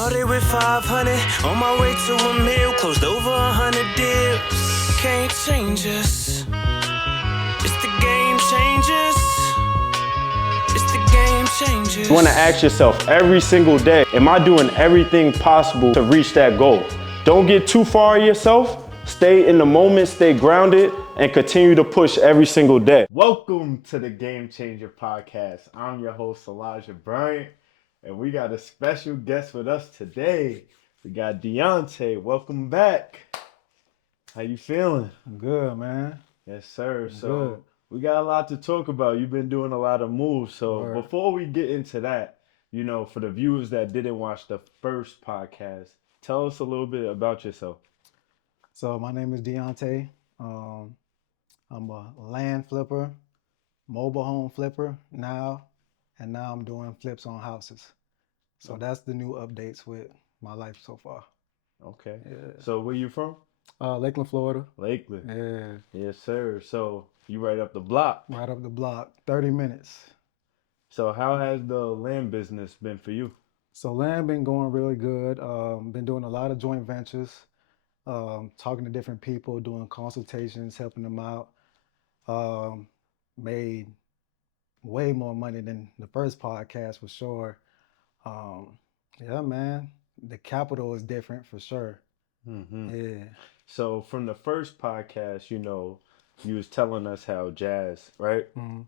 Started with 500, on my way to a mil, closed over 100 deals. Can't change us. It's the game changers. It's the game changers. You want to ask yourself every single day, am I doing everything possible to reach that goal? Don't get too far of yourself. Stay in the moment, stay grounded, and continue to push every single day. Welcome to the Game Changer Podcast. I'm your host, Elijah Bryant, and we got a special guest with us today. We got Deontay. Welcome back. How you feeling? I'm good, man. Yes, sir. I'm So good. we got a lot to talk about. You've been doing a lot of moves. So Word. before we get into that, for the viewers that didn't watch the first podcast, tell us a little bit about yourself. So my name is Deontay. I'm a land flipper, mobile home flipper now, and now I'm doing flips on houses. So that's the new updates with my life so far. Okay. Yeah. So where you from? Lakeland, Florida. Lakeland. Yeah, Yes, sir. So you right up the block. right up the block, 30 minutes. So how has the land business been for you? So land been going really good. Been doing a lot of joint ventures, talking to different people, doing consultations, helping them out. Made way more money than the first podcast for sure. Yeah, man, the capital is different for sure. Mm-hmm. Yeah. So from the first podcast, you was telling us how Jazz, right? Mm-hmm.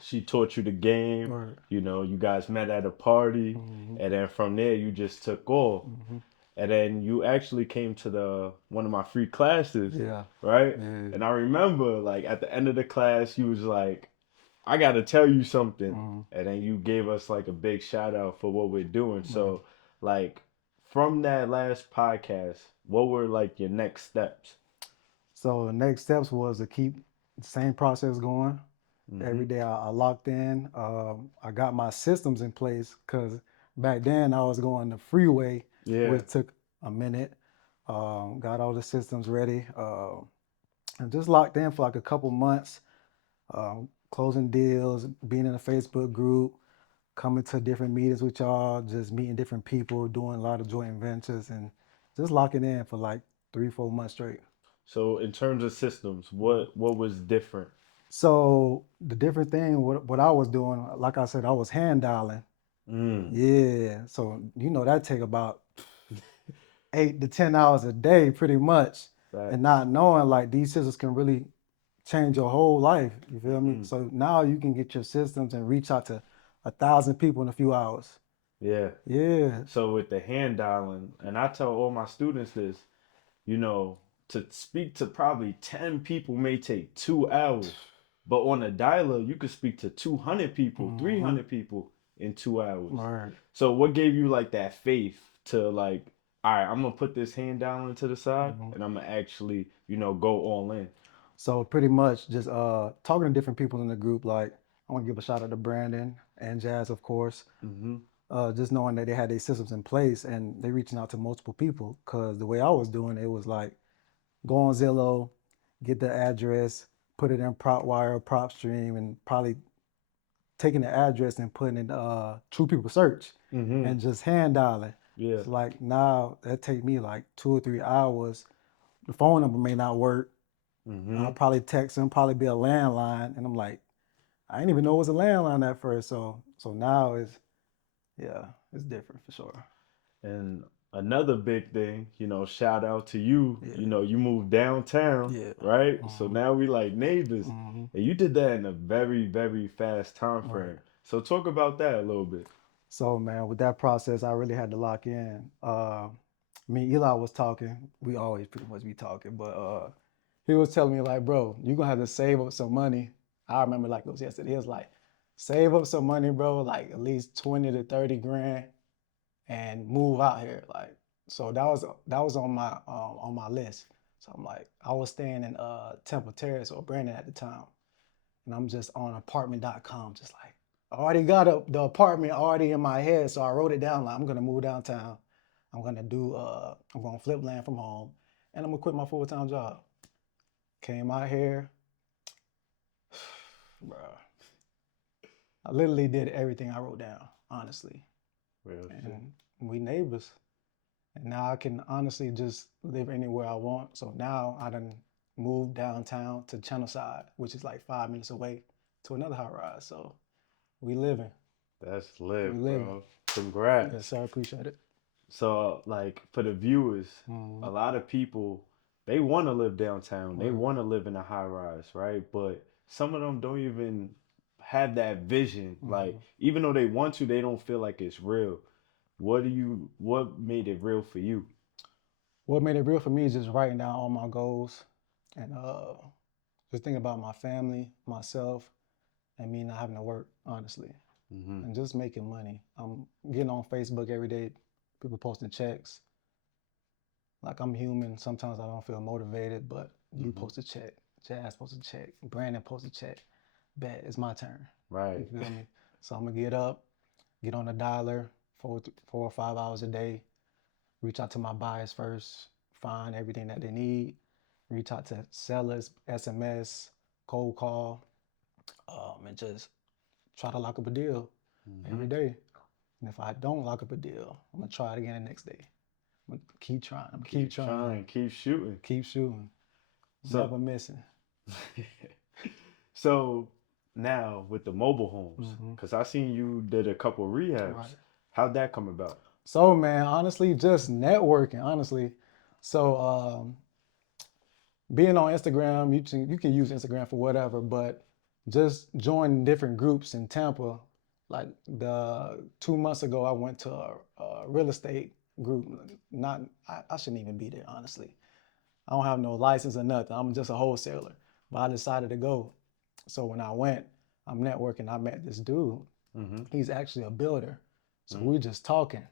She taught you the game. Right. You guys met at a party, Mm-hmm. and then from there you just took off. Mm-hmm. And then you actually came to one of my free classes, Yeah. right? Yeah. And I remember, like, at the end of the class, you was like, I gotta tell you something. Mm-hmm. And then you gave us like a big shout out for what we're doing. Right. So, like, from that last podcast, what were like your next steps? So the next steps was to keep the same process going. Mm-hmm. Every day I locked in. I got my systems in place because back then I was going the freeway, Yeah. which took a minute. Got all the systems ready. And just locked in for like a couple months, closing deals, being in a Facebook group, coming to different meetings with y'all, just meeting different people, doing a lot of joint ventures, and just locking in for like 3-4 months straight. So in terms of systems, what was different? So the different thing, what I was doing, like I said, I was hand dialing. Yeah, so that take about 8 to 10 hours a day, pretty much, Facts. and not knowing like these systems can really change your whole life. You feel me? So now you can get your systems and reach out to 1,000 people in a few hours. Yeah. Yeah. So with the hand dialing, and I tell all my students this, to speak to probably 10 people may take 2 hours. But on a dialer, you could speak to 200 people, 300 people in 2 hours. Right. So what gave you like that faith to like, all right, I'm gonna put this hand dialing to the side and I'm gonna actually, go all in. So pretty much just talking to different people in the group. Like I want to give a shout out to Brandon and Jazz, of course. Just knowing that they had their systems in place and they reaching out to multiple people. Cause the way I was doing it was like go on Zillow, get the address, put it in PropWire, Propstream, and probably taking the address and putting in True People Search and just hand dialing. Yeah. It's like now that take me like 2 or 3 hours. The phone number may not work. I'll probably text them, probably be a landline, and I'm like, I didn't even know it was a landline at first. So now it's different for sure. And another big thing, shout out to you. Yeah. You moved downtown, Yeah. right? So now we like neighbors. And you did that in a very, very fast time frame. Right. So talk about that a little bit. So man, with that process, I really had to lock in. Me and Eli was talking. We always pretty much be talking, but he was telling me like, bro, you're gonna have to save up some money. I remember like it was yesterday. He was like, save up some money, bro, like at least 20 to 30 grand and move out here. Like, so that was on my list. So I'm like, I was staying in Temple Terrace or Brandon at the time. And I'm just on apartment.com, just like, I already got the apartment already in my head. So I wrote it down like I'm gonna move downtown. I'm gonna flip land from home and I'm gonna quit my full-time job. Came out here, bro. I literally did everything I wrote down, honestly. Real shit. And we neighbors. And now I can honestly just live anywhere I want. So now I done moved downtown to Channelside, which is like 5 minutes away to another high rise. So we living. That's We lit, living. bro. Yes, Congrats. sir. I appreciate it. So, like, for the viewers, Mhm. a lot of people, they want to live downtown. They Right. want to live in a high rise, right? But some of them don't even have that vision. Like, Mhm. even though they want to, they don't feel like it's real. What made it real for you? What made it real for me is just writing down all my goals and just thinking about my family, myself, and me not having to work, honestly, Mm-hmm. and just making money. I'm getting on Facebook every day, people posting checks. Like I'm human. Sometimes I don't feel motivated, but you Mm-hmm. post a check, Jazz post a check, Brandon post a check. Bet it's my turn. You Right. feel me? So I'm gonna get up, get on the dialer 4 or 5 hours a day, reach out to my buyers first, find everything that they need, reach out to sellers, SMS, cold call, and just try to lock up a deal Mm-hmm. every day. And if I don't lock up a deal, I'm gonna try it again the next day. I'm gonna keep trying. I'm gonna keep Keep trying. trying, keep shooting. Keep shooting. So, Never missing. so now with the mobile homes, Hmm. because I seen you did a couple rehabs. Right. How'd that come about? So man, honestly, just networking. Honestly, so being on Instagram, you can use Instagram for whatever, but just join different groups in Tampa. Like the 2 months ago, I went to a real estate group. Not, I shouldn't even be there, honestly. I don't have no license or nothing. I'm just a wholesaler, but I decided to go. So when I went, I'm networking. I met this dude. Mm-hmm. He's actually a builder. So Mm-hmm. we just talking.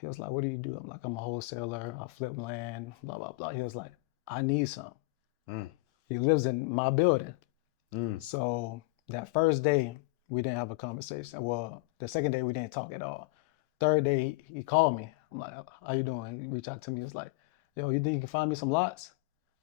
He was like, "What do you do?" I'm like, "I'm a wholesaler. I flip land, blah, blah, blah." He was like, "I need some." Mm. He lives in my building. Mm. So that first day, we didn't have a conversation. Well, the second day, we didn't talk at all. Third day, he called me. I'm like, "How you doing?" He reached out to me. He was like, "Yo, you think you can find me some lots?"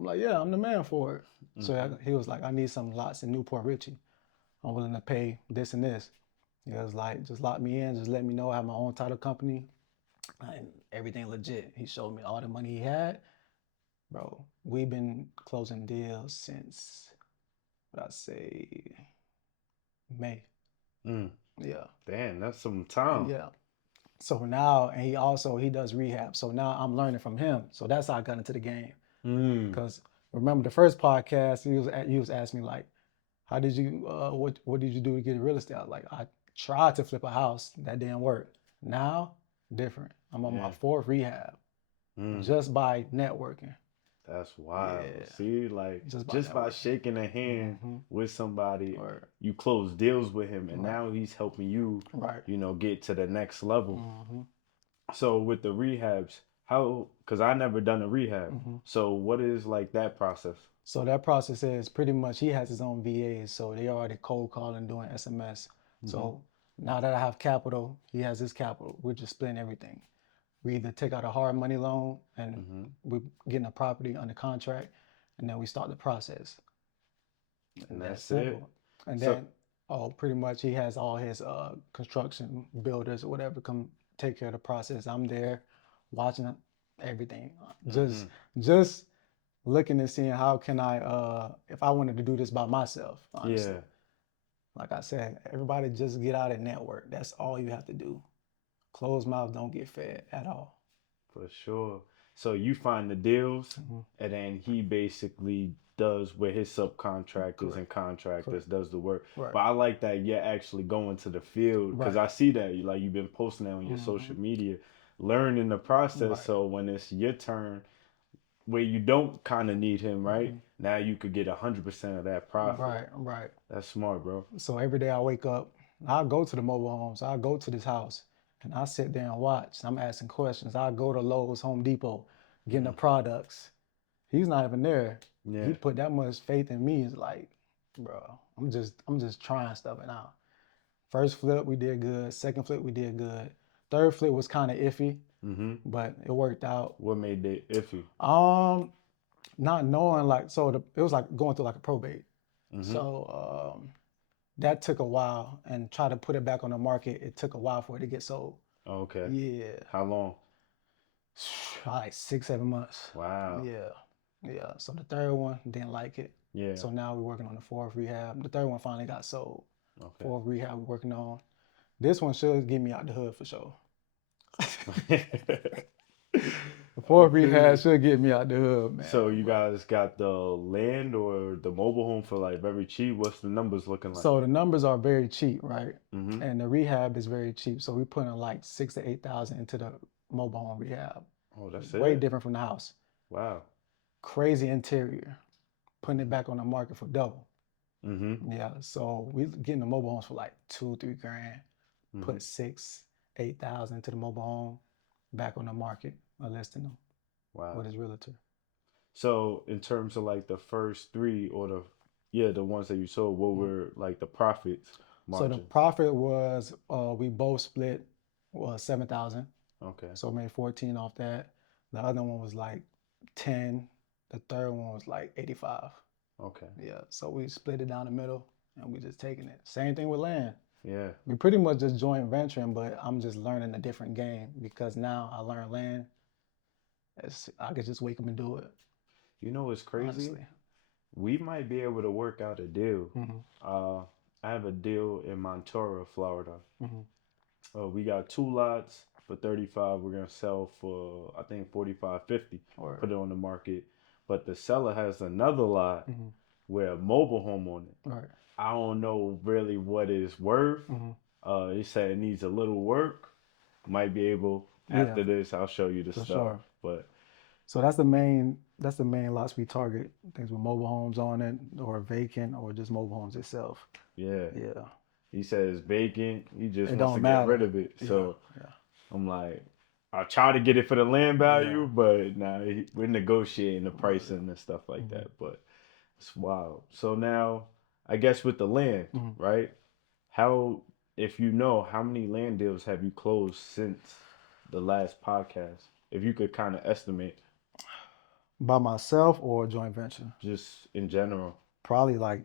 I'm like, "Yeah, I'm the man for it." So Mm-hmm. he was like, "I need some lots in Newport Richie. I'm willing to pay this and this." He was like, "Just lock me in. Just let me know. I have my own title company and everything legit." He showed me all the money he had. Bro, we've been closing deals since, what I say, May. Mm. Yeah. Damn, that's some time. Yeah. So now, and he does rehab. So now I'm learning from him. So that's how I got into the game. Mm. Because remember the first podcast, he was asking me like, how did you what did you do to get in real estate? I was like, I tried to flip a house, that didn't work. Now, different. I'm on my Yeah. fourth rehab Mm. just by networking. That's wild. Yeah. See, like Just by just by networking. shaking a hand Hmm. with somebody, Or you close deals with him, and right. now he's helping you, Right. get to the next level. Hmm. So with the rehabs, how? Because I never done a rehab. Hmm. So what is like that process? So that process is pretty much he has his own VAs, so they already cold calling doing SMS. Mm-hmm. So now that I have capital, he has his capital. We're just splitting everything. We either take out a hard money loan and Mm-hmm. we're getting a property under contract, and then we start the process. And That's that's it. simple. And So then, pretty much he has all his construction builders or whatever come take care of the process. I'm there watching everything. mm-hmm. Just looking and seeing how can I, if I wanted to do this by myself, honestly. Yeah, Like I said, everybody just get out and network. That's all you have to do. Closed mouths don't get fed at all. for sure. So you find the deals, Hmm. and then he basically does with his subcontractors and Correct. contractors Correct. does the work. Right. But I like that you're actually going to the field because Right. I see that you've been posting that on your Hmm. social media, learning the process. Right. So when it's your turn, where you don't kind of need him, right? Hmm. Now you could get 100% of that profit. Right. Right. That's smart, bro. So every day I wake up, I'll go to the mobile homes. I'll go to this house and I sit there and watch. I'm asking questions. I'll go to Lowe's, Home Depot, getting the Mm. products. He's not even there. Yeah. He put that much faith in me. It's like, bro, I'm just trying stuff out. First flip we did good. Second flip we did good. Third flip was kind of iffy, Mm-hmm. but it worked out. What made it iffy? Not knowing like it was like going through like a probate. Mm-hmm. So that took a while, and try to put it back on the market. It took a while for it to get sold. Okay. Yeah, How long? like 6, 7 months. Wow. Yeah. So the third one didn't like it. Yeah. So now we're working on the fourth rehab. The third one finally got sold. Okay. Fourth rehab we're working on. This one should get me out the hood for sure. The fourth rehab should get me out the hood, man. So you guys got the land or the mobile home for like very cheap? What's the numbers looking like? So the numbers are very cheap, right? Mm-hmm. And the rehab is very cheap. So we're putting like 6,000 to 8,000 into the mobile home rehab. Oh, that's Way it? different from the house. Wow. Crazy interior. Putting it back on the market for double. Mm-hmm. Yeah. So we getting the mobile homes for like 2, 3 grand. Mm-hmm. Put 6,000, 8,000 into the mobile home, back on the market, or listing them Wow. with his realtor. So in terms of like the first three or the ones that you sold, what were like the profits margin? So the profit was we both split 7,000. Okay. So made 14 off that. The other one was like 10. The third one was like 85. Okay. Yeah. So we split it down the middle and we just taking it. Same thing with land. Yeah. We pretty much just joint venturing, but I'm just learning a different game because now I learn land. I could just wake up and do it. You know what's crazy? Honestly. We might be able to work out a deal. Mm-hmm. I have a deal in Montura, Florida. Mm-hmm. We got 2 lots for 35. We're gonna sell for I think 45, 50. Or, Put it on the market. But the seller has another lot mm-hmm. with a mobile home on it. Right. I don't know really what it's worth. Mm-hmm. He said it needs a little work. Might be able after this. I'll show you the For stuff. sure. But so that's the main lots we target. Things with mobile homes on it, or vacant, or just mobile homes itself. yeah. Yeah. He says vacant. He just It wants don't to get matter. rid of it. So Yeah. I'm like, I try to get it for the land value, but now we're negotiating the pricing and stuff like that. But it's wild. So now, I guess with the land, right? How, if you know, how many land deals have you closed since the last podcast? If you could kind of estimate, By myself or joint venture? just in general. Probably like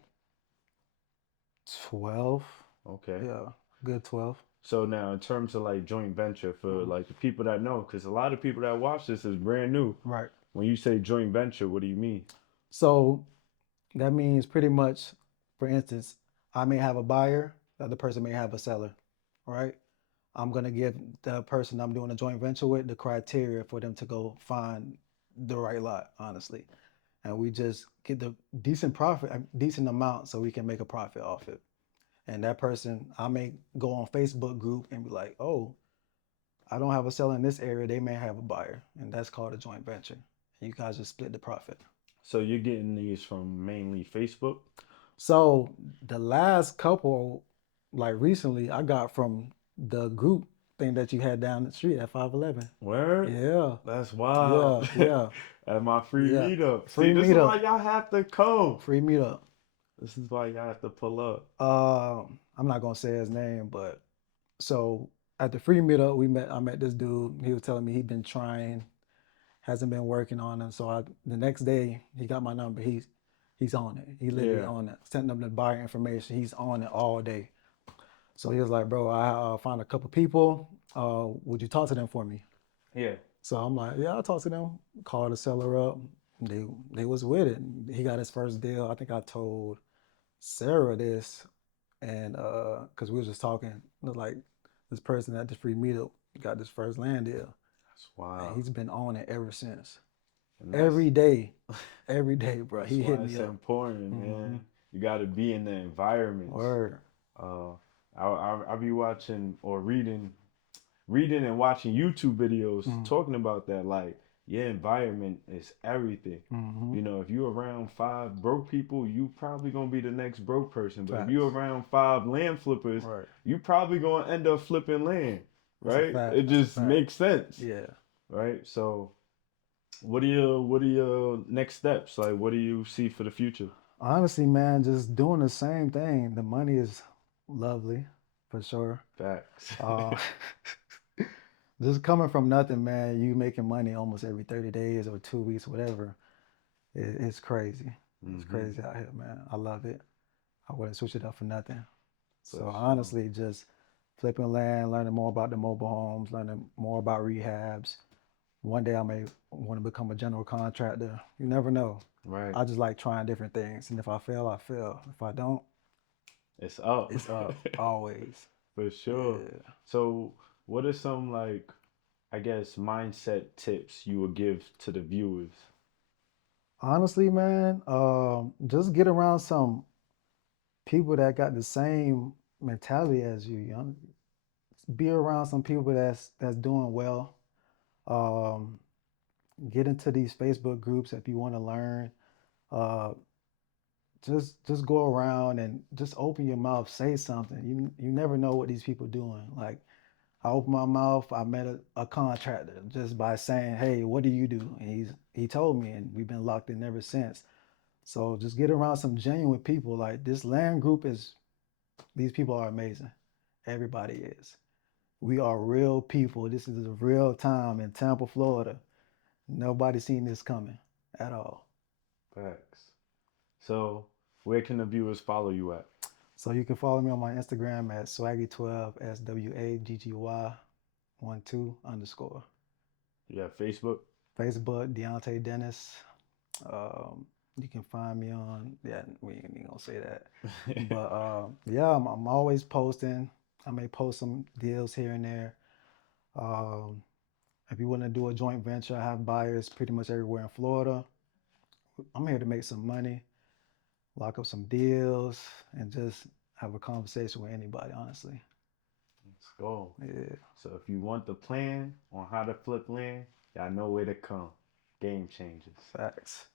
12. Okay. Yeah, good 12. So now, in terms of like joint venture for like the people that know, because a lot of people that watch this is brand new. Right. When you say joint venture, what do you mean? So that means pretty much, for instance, I may have a buyer, the other person may have a seller, right? I'm gonna give the person I'm doing a joint venture with the criteria for them to go find the right lot, honestly. And we just get the decent profit, a decent amount so we can make a profit off it. And that person, I may go on Facebook group and be like, oh, I don't have a seller in this area. They may have a buyer. And that's called a joint venture. And you guys just split the profit. So you're getting these from mainly Facebook? So the last couple, like recently, I got from the group thing that you had down the street at 511. Word? Yeah. That's wild. Yeah. At my free meetup. Free this meetup. is why y'all have to come. Free meetup. This is why y'all have to pull up. I'm not gonna say his name, but so at the free meetup, I met this dude. He was telling me he'd been trying, hasn't been working on it. So the next day he got my number. He's on it. He literally on it. Sent him the buyer information. He's on it all day. So he was like, bro, I found a couple people. Would you talk to them for me? Yeah. So I'm like, yeah, I'll talk to them. Called the seller up. They was with it. He got his first deal. I think I told Sarah this, and because we was just talking, it was like this person at the free meetup got this first land deal. That's wild. And he's been on it ever since. Every day, bro. That's He why hit me it's up. important, man. You got to be in the environment. Word. I'll be watching or reading and watching YouTube videos talking about that. Like, your environment is everything. You know, if you're around 5 broke people, you probably gonna be the next broke person. But if you're around 5 land flippers, you probably gonna end up flipping land, right? It just makes sense. Yeah. Right. So, what are your next steps? Like, what do you see for the future? Honestly, man, just doing the same thing. The money is lovely, for sure. Facts. Just coming from nothing, man, you making money almost every 30 days or 2 weeks, whatever. It's crazy. It's crazy out here, man. I love it. I wouldn't switch it up for nothing. So honestly, just flipping land, learning more about the mobile homes, learning more about rehabs, One day I may want to become a general contractor. You never know. Right. I just like trying different things. And if I fail, I fail. If I don't, It's up. it's up always. For sure. Yeah. So, what are some like, I guess, mindset tips you would give to the viewers? Honestly, man, just get around some people that got the same mentality as you. You know? Be around some people that's doing well. Um, get into these Facebook groups if you want to learn. Uh, just go around and just open your mouth, say something. You never know what these people doing. Like I opened my mouth, I met a contractor just by saying, "Hey, what do you do?" And he told me, and we've been locked in ever since. So just get around some genuine people. Like this land group is, these people are amazing. Everybody is. We are real people. This is a real time in Tampa, Florida. Nobody seen this coming at all. Facts. So, where can the viewers follow you at? So you can follow me on my Instagram at swaggy12, SWAGGY12 _. You have Facebook? Facebook, Deontay Dennis. You can find me on, yeah, we ain't even gonna say that. But yeah, I'm always posting. I may post some deals here and there. Um, if you want to do a joint venture, I have buyers pretty much everywhere in Florida. I'm here to make some money, lock up some deals, and just have a conversation with anybody, honestly. Let's go. Yeah, So, if you want the plan on how to flip land, y'all know where to come. Game changers. facts.